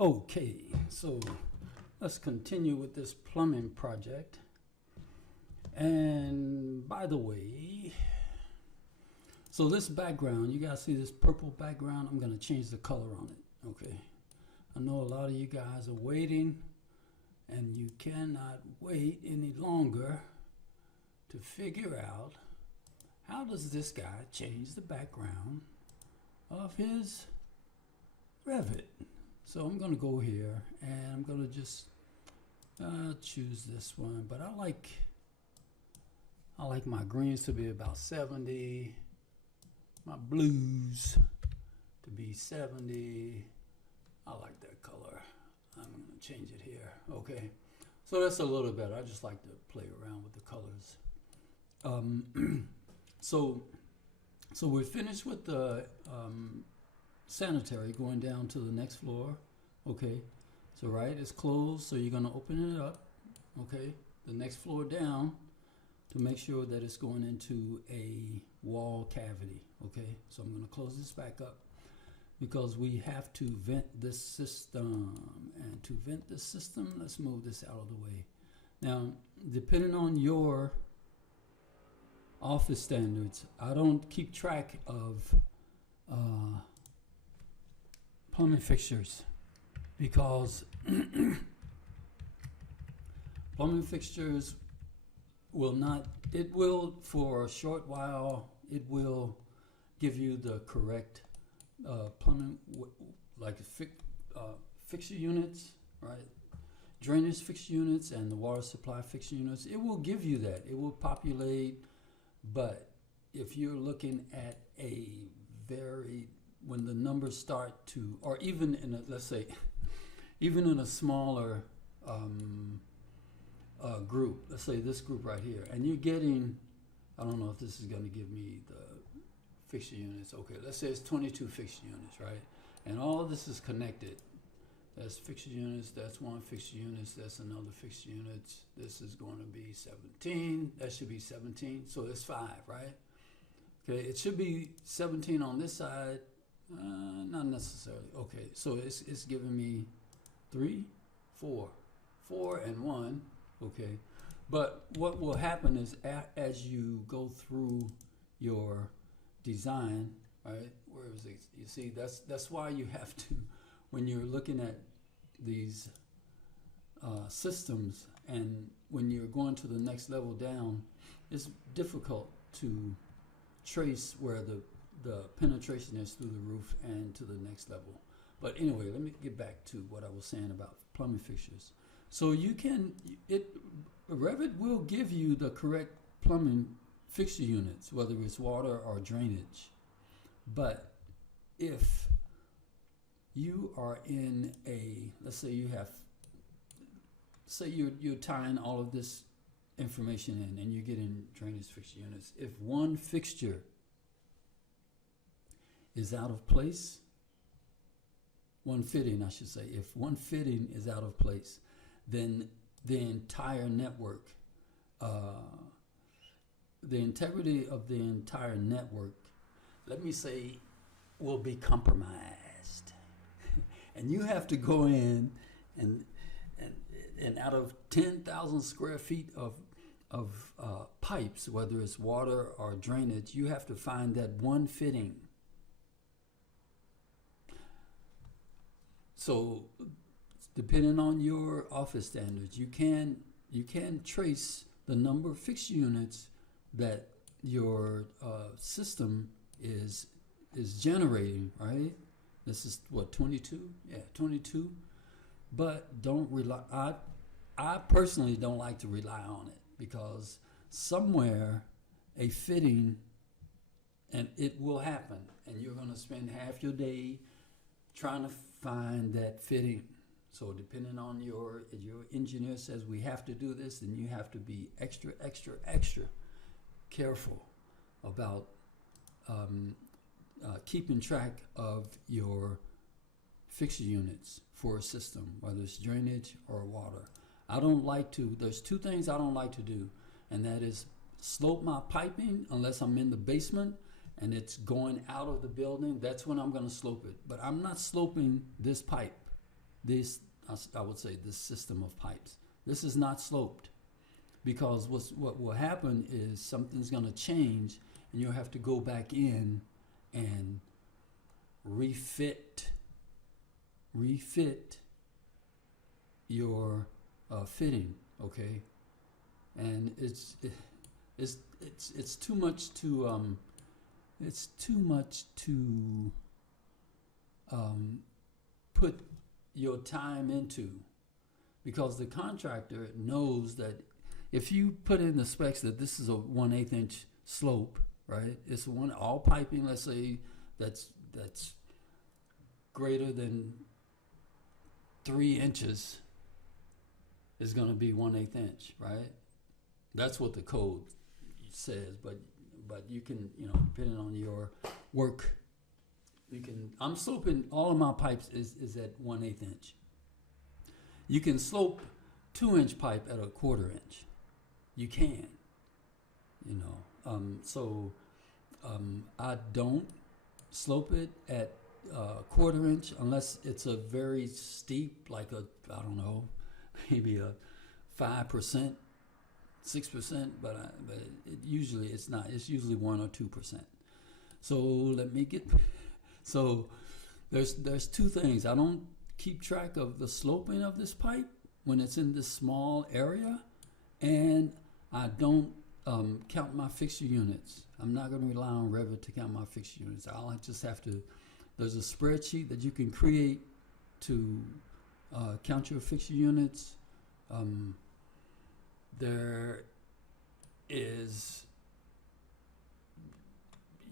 Okay, so let's continue with this plumbing project. And by the way, so this background, you guys see this purple background? I'm going to change the color on it. Okay, I know a lot of you guys are waiting, and you cannot wait any longer to figure out how does this guy change the background of his Revit. So I'm going to go here and I'm going to just choose this one, but I like my greens to be about 70, my blues to be 70. I like that color. I'm going to change it here. Okay, so that's a little better. I just like to play around with the colors. So we're finished with the sanitary, going down to the next floor. Okay, so right, it's closed, so you're going to open it up. Okay, the next floor down to make sure that it's going into a wall cavity. Okay, so I'm going to close this back up because we have to vent this system, and to vent this system, let's move this out of the way. Now, depending on your office standards, I don't keep track of plumbing fixtures because plumbing fixtures will not, it will for a short while, it will give you the correct plumbing, like fixture units, right? Drainage fixture units and the water supply fixture units. It will give you that. It will populate, but if you're looking at a very, when the numbers start to, or even in a, let's say, even in a smaller group, let's say this group right here, and you're getting, I don't know if this is going to give me the fixture units. Okay, let's say it's 22 fixture units, right? And all of this is connected. That's fixture units, that's one fixture units, that's another fixture units. This is going to be 17. That should be 17. So it's 5, right? Okay, it should be 17 on this side. Not necessarily. Okay, so it's giving me 3, 4, 4 and 1. Okay, but what will happen is as you go through your design, right? Where is it? You see, that's why you have to, when you're looking at these systems, and when you're going to the next level down, it's difficult to trace where the penetration is through the roof and to the next level. But anyway, let me get back to what I was saying about plumbing fixtures. So you can, Revit will give you the correct plumbing fixture units, whether it's water or drainage. But if you are in a, let's say you have, say you're tying all of this information in and you're getting drainage fixture units. If one fixture is out of place, one fitting, I should say, if one fitting is out of place, then the entire network, the integrity of the entire network, let me say, will be compromised. And you have to go in and out of 10,000 square feet of pipes, whether it's water or drainage, you have to find that one fitting. So depending on your office standards, you can trace the number of fixture units that your system is generating, right? This is what, 22? Yeah, 22. But don't rely. I personally don't like to rely on it because somewhere a fitting, and it will happen, and you're going to spend half your day trying to find that fitting. So depending on your engineer says we have to do this, then you have to be extra careful about keeping track of your fixture units for a system, whether it's drainage or water. I don't like to, there's two things I don't like to do, and that is slope my piping unless I'm in the basement and it's going out of the building. That's when I'm going to slope it. But I'm not sloping this pipe. this, I would say, this system of pipes. This is not sloped, because what will happen is something's going to change, and you'll have to go back in and refit your fitting, okay? And it's too much to put your time into, because the contractor knows that if you put in the specs that this is a 1/8 inch slope, right? It's all piping, let's say that's greater than 3 inches is going to be 1/8 inch, right? That's what the code says, but you can, depending on your work, I'm sloping, all of my pipes is at 1/8 inch. You can slope 2 inch pipe at a 1/4 inch. You can, I don't slope it at 1/4 inch unless it's a very steep, like I don't know, maybe a 5%, 6%, but usually it's not. It's usually 1 or 2%. So so there's two things. I don't keep track of the sloping of this pipe when it's in this small area, and I don't count my fixture units. I'm not going to rely on Revit to count my fixture units. I'll just have to. There's a spreadsheet that you can create to count your fixture units. There is.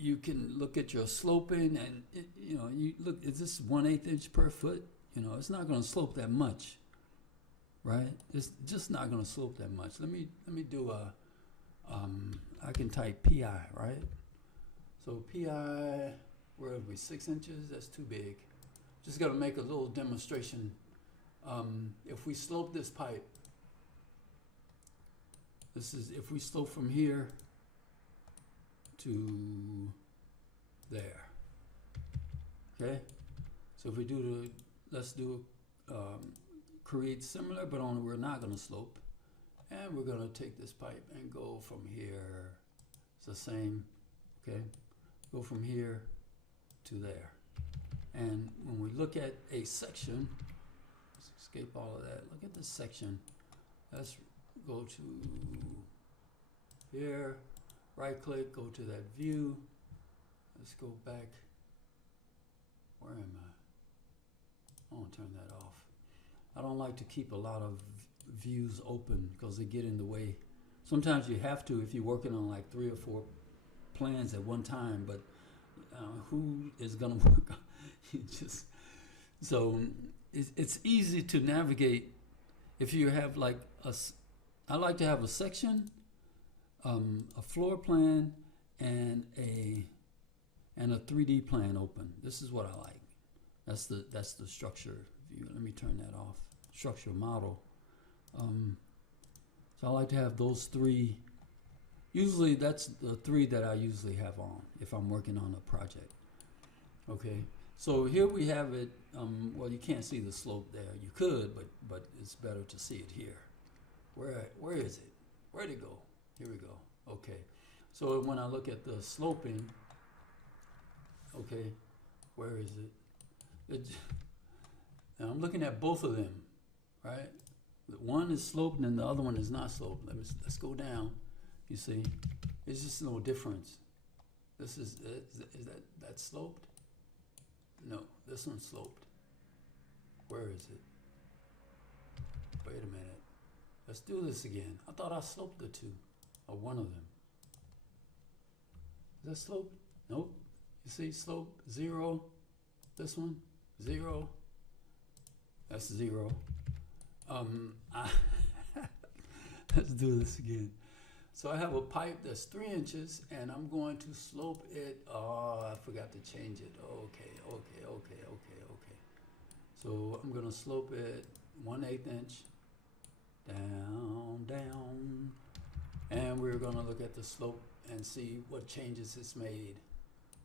You can look at your sloping, and you look. Is this 1/8 inch per foot? It's not going to slope that much, right? It's just not going to slope that much. Let me do a. I can type PI, right? So PI, where are we? 6 inches. That's too big. Just got to make a little demonstration. If we slope this pipe, if we slope from here to there, okay? So if we let's do create similar, but only we're not going to slope, and we're going to take this pipe and go from here. It's the same, okay? Go from here to there, and when we look at a section, let's escape all of that. Look at this section. Let's go to here. Right click, go to that view. Let's go back. Where am I? I want to turn that off. I don't like to keep a lot of views open because they get in the way. Sometimes you have to if you're working on like 3 or 4 plans at one time, but who is going to work on so it's easy to navigate if you have like I like to have a section, a floor plan, and a 3D plan open. This is what I like. That's the structure view. Let me turn that off. Structure model. So I like to have those 3. Usually that's the 3 that I usually have on if I'm working on a project. Okay. So here we have it. Well, you can't see the slope there. You could, but it's better to see it here. Where is it? Where'd it go? Here we go. Okay. So when I look at the sloping, okay, where is it? Now I'm looking at both of them, right? One is sloped and the other one is not sloped. Let's go down. You see, it's just no difference. This is that sloped? No, this one's sloped. Where is it? Wait a minute. Let's do this again. I thought I sloped the 2, or one of them. Is that sloped? Nope. You see, slope 0. This one 0. That's 0. Let's do this again. So I have a pipe that's 3 inches, and I'm going to slope it. Oh, I forgot to change it. Okay. So I'm going to slope it 1/8 inch, down, and we're going to look at the slope and see what changes it's made.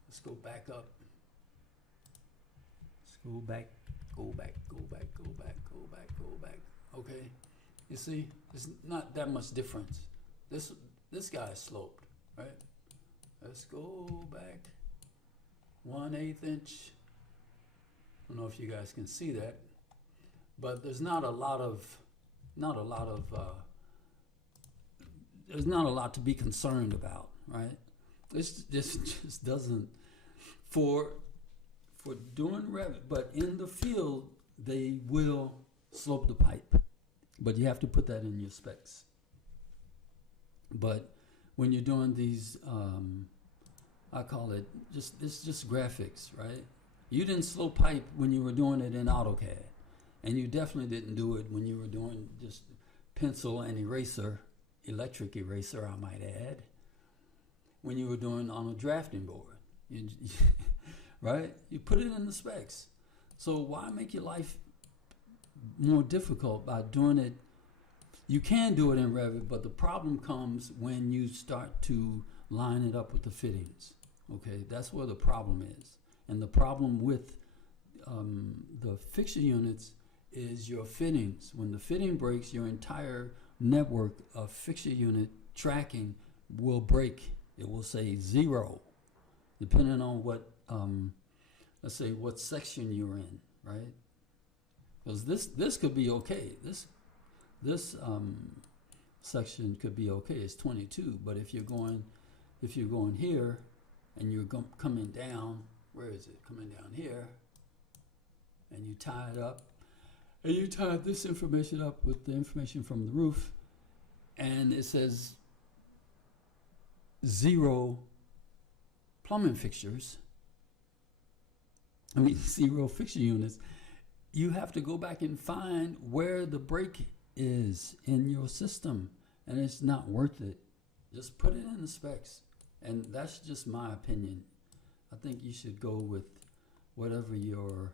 Let's go back up. Let's go back go back, go back, go back, go back, go back. Okay, you see, it's not that much difference. This guy is sloped, right? Let's go back 1/8 inch. I don't know if you guys can see that, but there's not a lot to be concerned about, right? This just doesn't for doing Revit, but in the field they will slope the pipe, but you have to put that in your specs. But when you're doing these, I call it it's just graphics, right? You didn't slope pipe when you were doing it in AutoCAD, and you definitely didn't do it when you were doing just pencil and eraser, electric eraser, I might add, when you were doing on a drafting board, right? You put it in the specs. So why make your life more difficult by doing it? You can do it in Revit, but the problem comes when you start to line it up with the fittings. Okay, that's where the problem is. And the problem with the fixture units is your fittings. When the fitting breaks, your entire network of fixture unit tracking will break. It will say 0, depending on what, let's say, what section you're in, right? Because this could be okay. This section could be okay. It's 22, but if you're going here and you're coming down, where is it? Coming down here, and you tie it up, and you tie this information up with the information from the roof, and it says 0 plumbing fixtures. 0 fixture units. You have to go back and find where the break is in your system, and it's not worth it. Just put it in the specs, and that's just my opinion. I think you should go with whatever your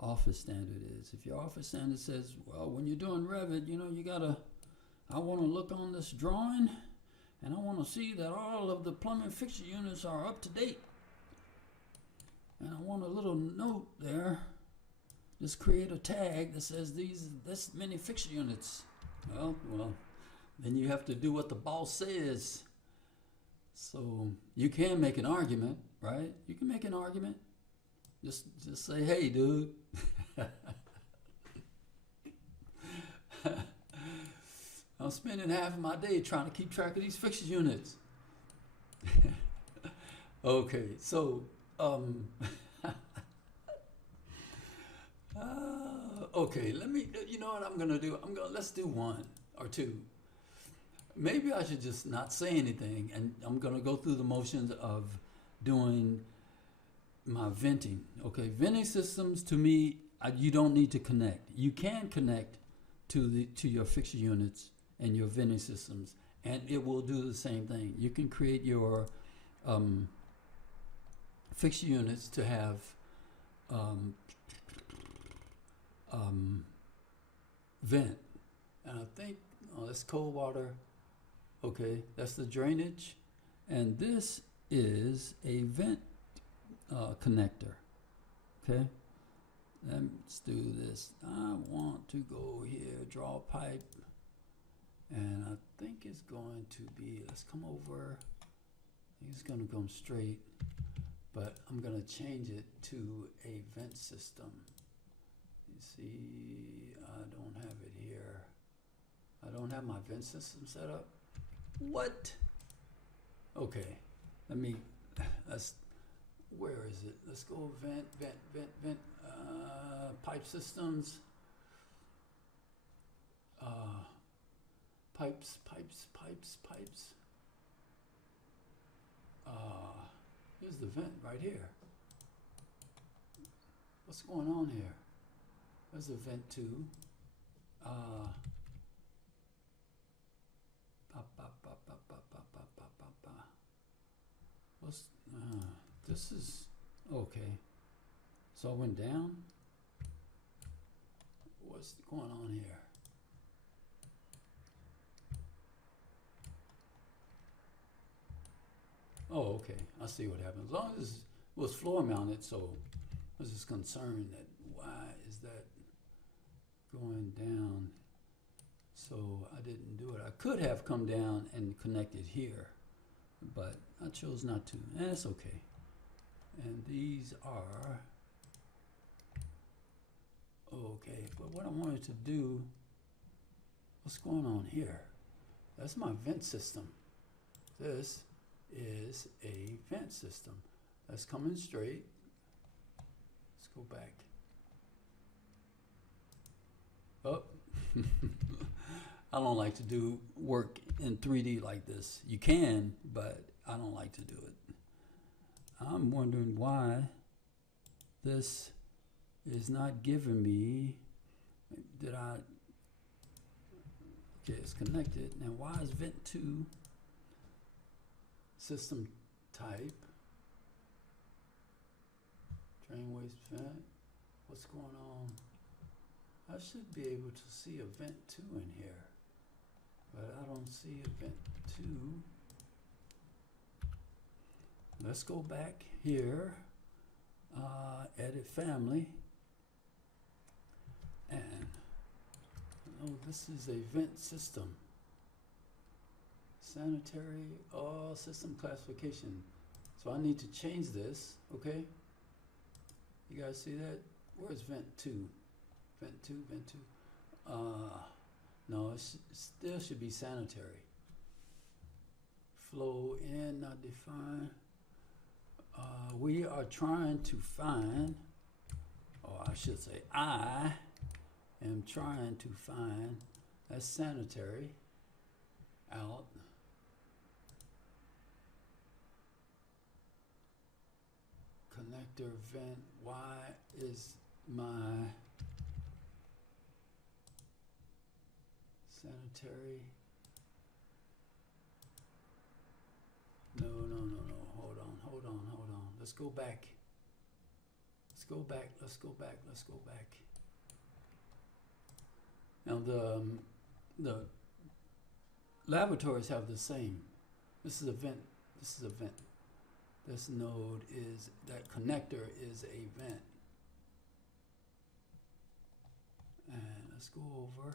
office standard is. If your office standard says, well, when you're doing Revit, you gotta, I want to look on this drawing, and I want to see that all of the plumbing fixture units are up to date, and I want a little note there. Just create a tag that says this many fixture units. Well, then you have to do what the boss says. So you can make an argument, right? You can make an argument. Just say, hey, dude. I'm spending half of my day trying to keep track of these fixture units. Okay, so okay, let me, you know what I'm gonna do? Let's do 1 or 2. Maybe I should just not say anything, and I'm gonna go through the motions of doing my venting. Okay, venting systems, to me, you don't need to connect. You can connect to your fixture units and your venting systems, and it will do the same thing. You can create your fixture units to have vent, and I think that's cold water. Okay, that's the drainage, and this is a vent connector. Okay, let's do this. I want to go here, draw a pipe, and I think it's going to be, let's come over, it's going to come straight, but I'm going to change it to a vent system. You see, I don't have it here. I don't have my vent system set up. What? Okay, where is it? Let's go vent, pipe systems. Pipes. Here's the vent right here. What's going on here? There's a vent too. This is okay. So I went down. What's going on here? Oh, okay. I see what happened. As long as it was floor mounted, so I was just concerned that why is that going down? So I didn't do it. I could have come down and connected here, but I chose not to, and it's okay. And these are okay, but what I wanted to do, what's going on here? That's my vent system. This is a vent system. That's coming straight. Let's go back. Oh, I don't like to do work in 3D like this. You can, but I don't like to do it. I'm wondering why this is not giving me, did I, okay, it's connected. Now why is vent 2 system type, drain waste vent, what's going on? I should be able to see a vent 2 in here, but I don't see a vent 2. Let's go back here, edit family, and oh, this is a vent system. Sanitary, system classification. So I need to change this, okay? You guys see that? Where's vent 2? Vent 2, vent 2. No, it still should be sanitary. Flow in, not defined. We are trying to find, or I should say I am trying to find, that's sanitary, out. Connector vent, why is my sanitary, no, hold on, let's go back, let's go back. Now the laboratories have the same, this is a vent, this node is, that connector is a vent. And let's go over.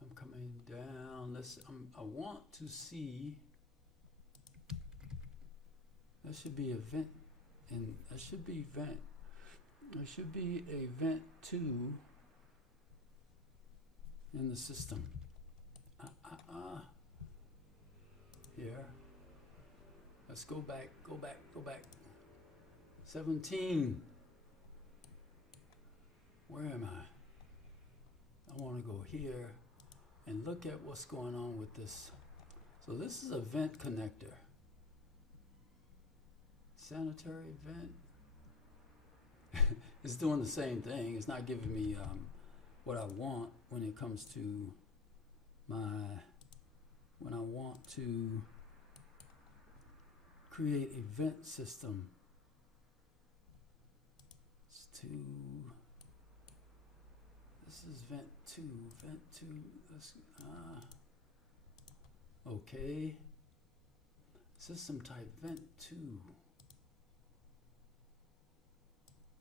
I'm coming down. I want to see. That should be a vent, and that should be vent. There should be a vent 2 in the system. Here. Let's go back. 17. Where am I? I want to go here and look at what's going on with this. So this is a vent connector. Sanitary vent. It's doing the same thing. It's not giving me what I want when it comes to when I want to create a vent system. It's 2. This is vent 2. Let's, okay. System type vent 2.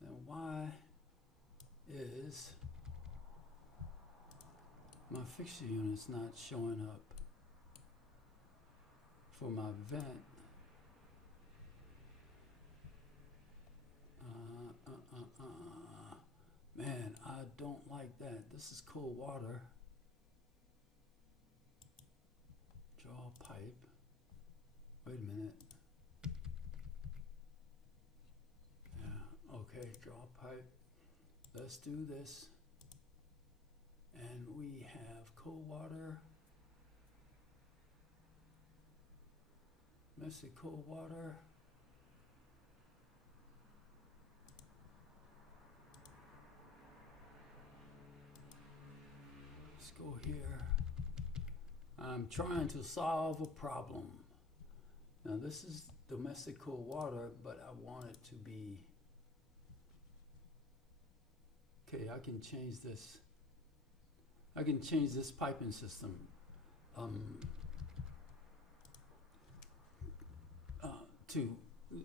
Then why is my fixture unit's not showing up for my vent? Man, I don't like that. This is cold water. Draw pipe. Wait a minute. Yeah, okay, draw pipe. Let's do this. And we have cold water. Messy cold water. Let's go here. I'm trying to solve a problem. Now this is domestic cold water, but I want it to be, okay, I can change this. I can change this piping system.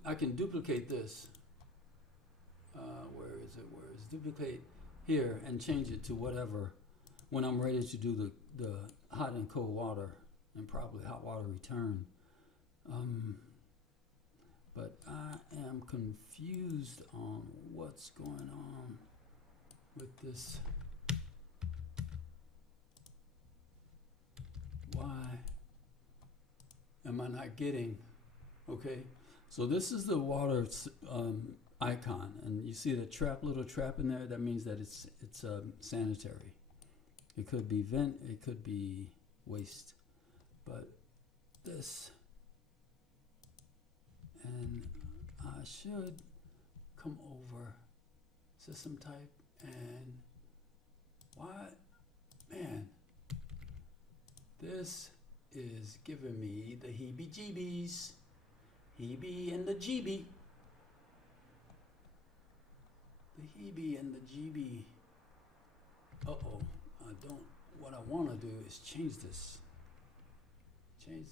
I can duplicate this duplicate here and change it to whatever when I'm ready to do the hot and cold water and probably hot water return. But I am confused on what's going on with this. Why am I not getting? Okay, so this is the water icon, and you see the little trap in there. That means that it's sanitary. It could be vent, it could be waste, but this, and I should come over system type, and why, man, this is giving me the heebie-jeebies, heebie and the jeebie, the heebie and the jeebie. Uh-oh, what I want to do is change this, change,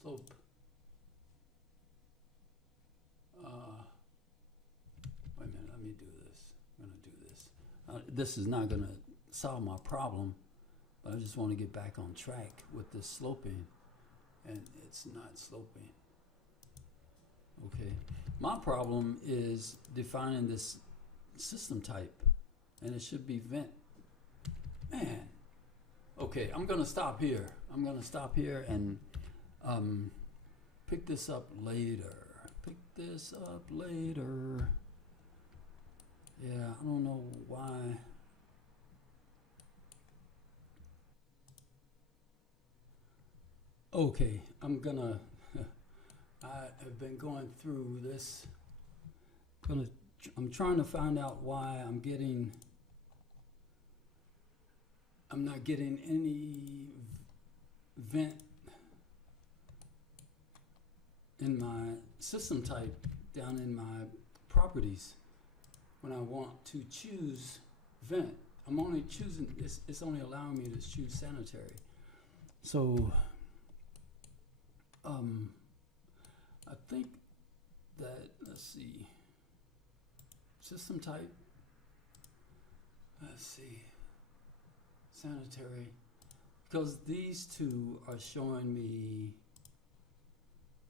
slope. Wait a minute, let me do this. I'm gonna do this. This is not gonna solve my problem, but I just want to get back on track with this sloping, and it's not sloping. Okay, my problem is defining this system type, and it should be vent. Man, okay, I'm gonna stop here. I'm gonna stop here and pick this up later. Yeah, I don't know why. Okay, I'm have been going through this. I'm trying to find out why I'm not getting any vent in my system type down in my properties when I want to choose vent. I'm only choosing, it's only allowing me to choose sanitary. So I think that, let's see, system type, let's see, sanitary, because these two are showing me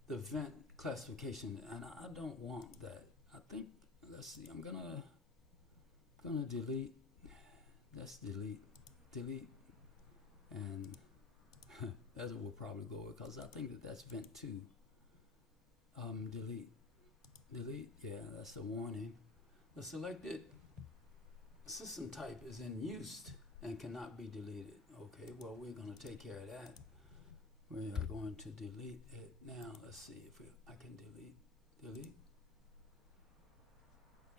the vent classification, and I don't want that. I think, let's see, I'm gonna delete, let's delete, and that's what we'll probably go with, because I think that's vent 2. Delete, yeah, that's the warning. The selected system type is in use and cannot be deleted. Okay, well, we're going to take care of that. We are going to delete it now. Let's see if I can delete.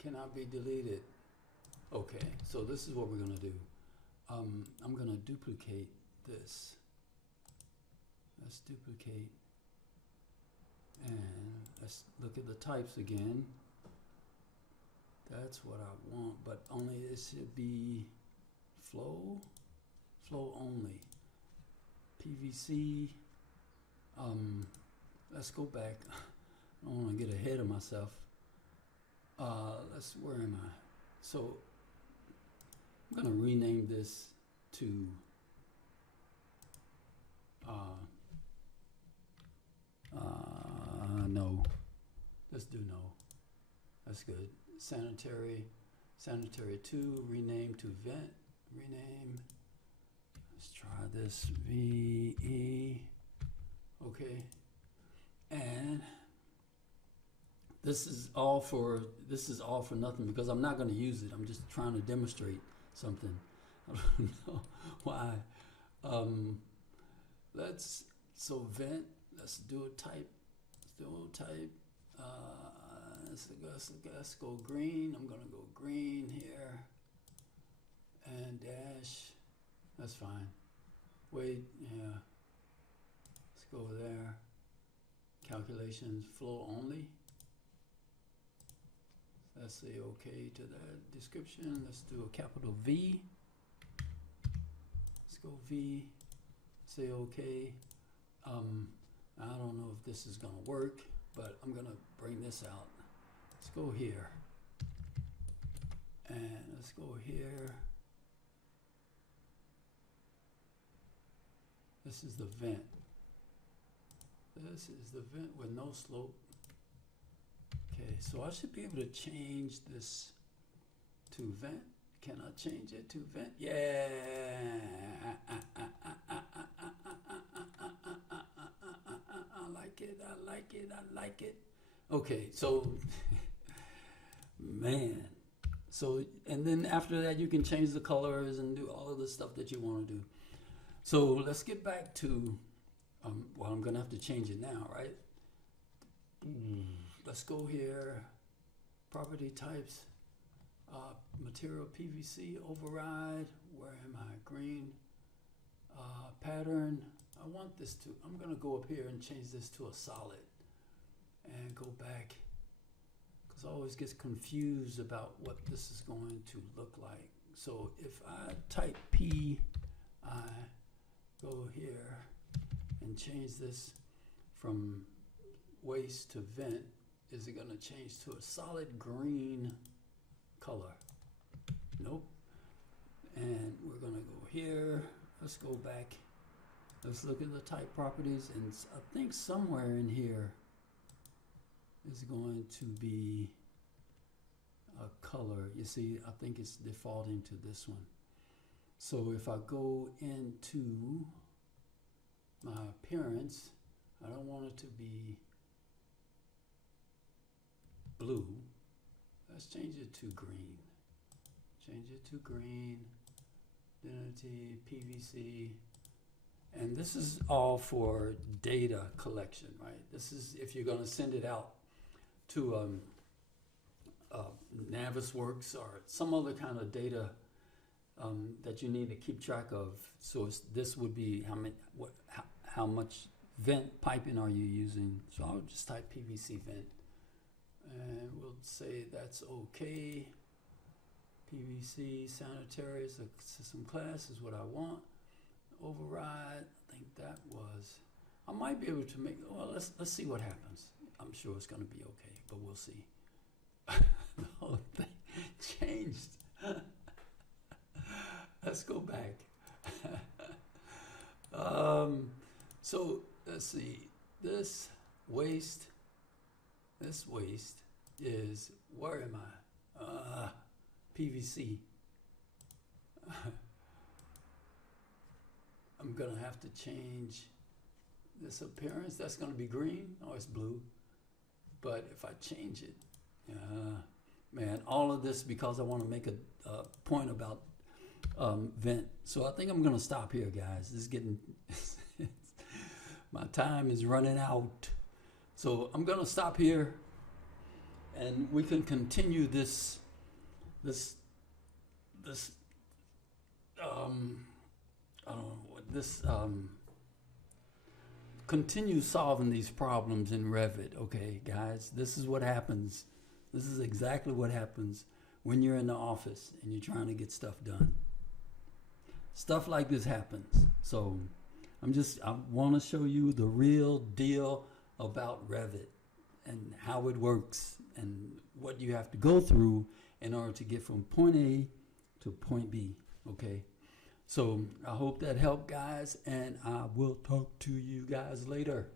Cannot be deleted. Okay, so this is what we're going to do. I'm going to duplicate this. Let's duplicate. And let's look at the types again. That's what I want, but only it should be flow only. PVC. Let's go back. I don't want to get ahead of myself. Where am I? So I'm going to rename this to no. Let's do no. That's good. Sanitary 2, rename to vent, rename. Let's try this, VE, okay. And this is all for nothing because I'm not going to use it. I'm just trying to demonstrate something. I don't know why. So vent, let's do a type. Let's go green. I'm gonna go green here. And dash, that's fine. Wait, yeah. Let's go over there. Calculations, flow only. Let's say okay to that description. Let's do a capital V. Let's go V, say okay. I don't know if this is gonna work, but I'm gonna bring this out. let's go here. And let's go here. This is the vent. This is the vent with no slope. Okay, so I should be able to change this to vent. Can I change it to vent? Yeah. I like it. I like it. I like it. Okay, so man. So, and then after that, you can change the colors and do all of the stuff that you want to do. So let's get back to, well, I'm going to have to change it now, right? Let's go here, property types, material PVC override, where am I, green, pattern, I want this to, I'm going to go up here and change this to a solid and go back. I always get confused about what this is going to look like. So if I type P, I go here and change this from waste to vent, is it going to change to a solid green color? Nope. And we're going to go here. Let's go back. Let's look at the type properties, and I think somewhere in here is going to be a color. You see, I think it's defaulting to this one. So if I go into my appearance, I don't want it to be blue. Let's change it to green. Change it to green. Identity, PVC. And this is all for data collection, right? This is if you're going to send it out to Navisworks or some other kind of data that you need to keep track of. So this would be how much vent piping are you using? So I'll just type PVC vent, and we'll say that's okay. PVC sanitary is a system class is what I want. Override, I think that was. I might be able to make. Well, let's see what happens. I'm sure it's going to be okay, but we'll see. The whole thing changed. Let's go back. So let's see. This waste is, where am I? PVC. I'm gonna have to change this appearance. That's gonna be green. Oh, it's blue. But if I change it, man, all of this because I want to make a point about vent. So I think I'm gonna stop here, guys. This is getting my time is running out. So I'm gonna stop here, and we can continue this I don't know what this continue solving these problems in Revit. Okay, guys, this is what happens. This is exactly what happens when you're in the office and you're trying to get stuff done. Stuff like this happens. So I want to show you the real deal about Revit and how it works and what you have to go through in order to get from point A to point B. Okay. So I hope that helped, guys, and I will talk to you guys later.